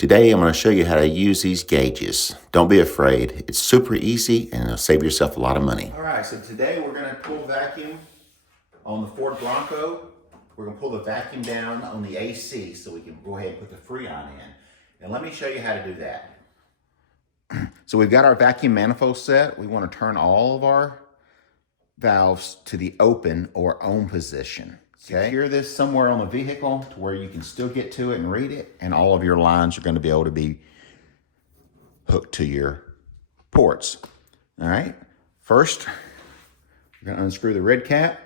Today I'm going to show you how to use these gauges. Don't be afraid. It's super easy and it'll save yourself a lot of money. All right, so today we're going to pull vacuum on the Ford Bronco. We're going to pull the vacuum down on the AC so we can go ahead and put the Freon in. And let me show you how to do that. So we've got our vacuum manifold set. We want to turn all of our valves to the open or on position. Okay. Secure this somewhere on the vehicle to where you can still get to it and read it, and all of your lines are going to be able to be hooked to your ports. All right. First, we're going to unscrew the red cap.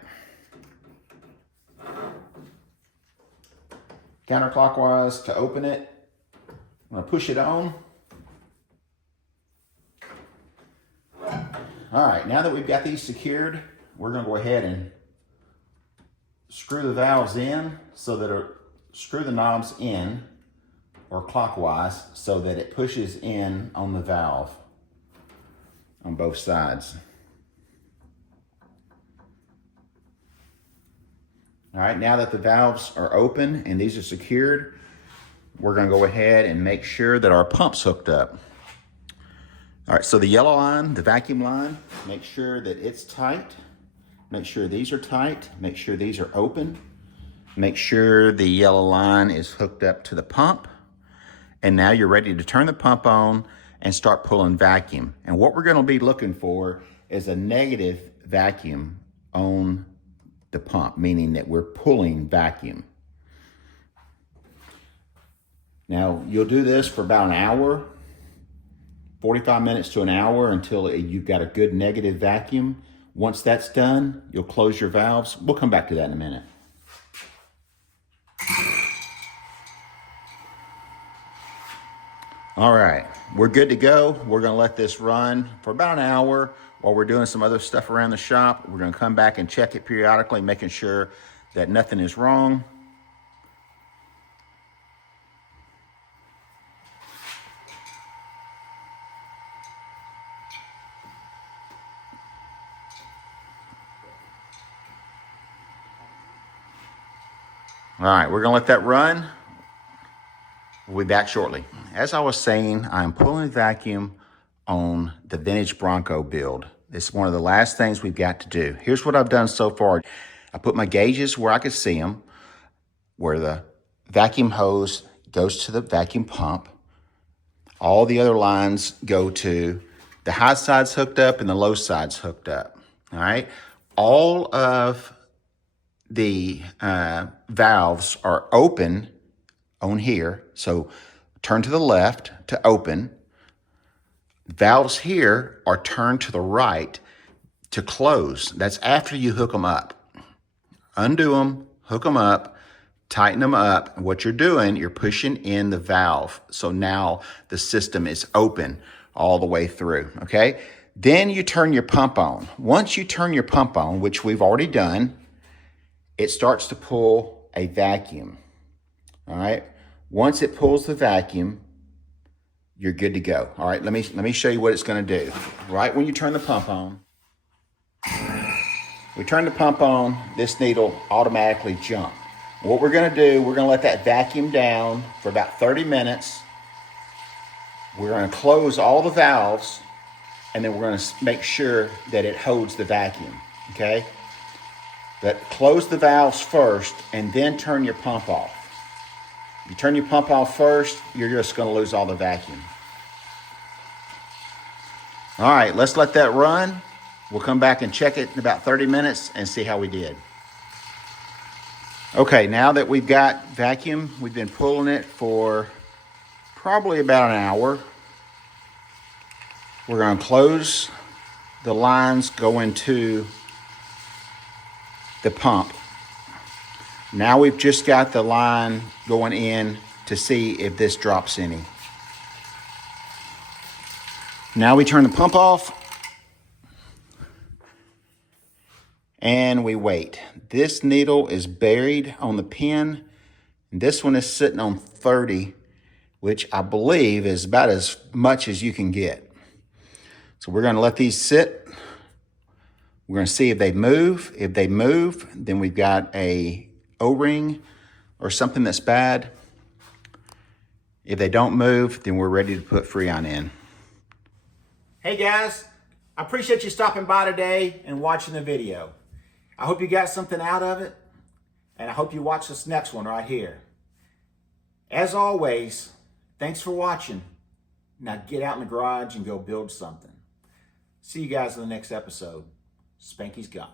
Counterclockwise to open it. I'm going to push it on. All right, now that we've got these secured, we're going to go ahead and screw the valves in so that screw the knobs in or clockwise so that it pushes in on the valve on both sides. All right, now that the valves are open and these are secured, we're going to go ahead and make sure that our pump's hooked up. All right, so the yellow line, the vacuum line, make sure that it's tight. Make sure these are tight. Make sure these are open. Make sure the yellow line is hooked up to the pump. And now you're ready to turn the pump on and start pulling vacuum. And what we're going to be looking for is a negative vacuum on the pump, meaning that we're pulling vacuum. Now, you'll do this for about an hour. 45 minutes to an hour until you've got a good negative vacuum. Once that's done, you'll close your valves. We'll come back to that in a minute. All right, we're good to go. We're gonna let this run for about an hour while we're doing some other stuff around the shop. We're gonna come back and check it periodically, making sure that nothing is wrong. All right, we're gonna let that run. We'll be back shortly. As I was saying, I'm pulling vacuum on the vintage Bronco build. It's one of the last things we've got to do. Here's what I've done so far. I put my gauges where I could see them, where the vacuum hose goes to the vacuum pump. All the other lines go to the high side's hooked up and the low side's hooked up. All right. All of the valves are open on here. So turn to the left to open. Valves here are turned to the right to close. That's after you hook them up. Undo them, hook them up, tighten them up. And what you're doing, you're pushing in the valve. So now the system is open all the way through, okay? Then you turn your pump on. Once you turn your pump on, which we've already done, it starts to pull a vacuum, all right? Once it pulls the vacuum, you're good to go. All right, let me show you what it's gonna do. Right when you turn the pump on, we turn the pump on, this needle automatically jump. What we're gonna do, we're gonna let that vacuum down for about 30 minutes. We're gonna close all the valves, and then we're gonna make sure that it holds the vacuum, okay? But close the valves first and then turn your pump off. You turn your pump off first, you're just going to lose all the vacuum. All right, let's let that run. We'll come back and check it in about 30 minutes and see how we did. Okay, now that we've got vacuum, we've been pulling it for probably about an hour. We're going to close the lines going to the pump. Now we've just got the line going in to see if this drops any. Now we turn the pump off and we wait. This needle is buried on the pin. And this one is sitting on 30, which I believe is about as much as you can get. So we're going to let these sit. We're going to see if they move. If they move, then we've got a O-ring or something that's bad. If they don't move, then we're ready to put Freon in. Hey guys, I appreciate you stopping by today and watching the video. I hope you got something out of it, and I hope you watch this next one right here. As always, thanks for watching. Now get out in the garage and go build something. See you guys in the next episode. Spanky's gone.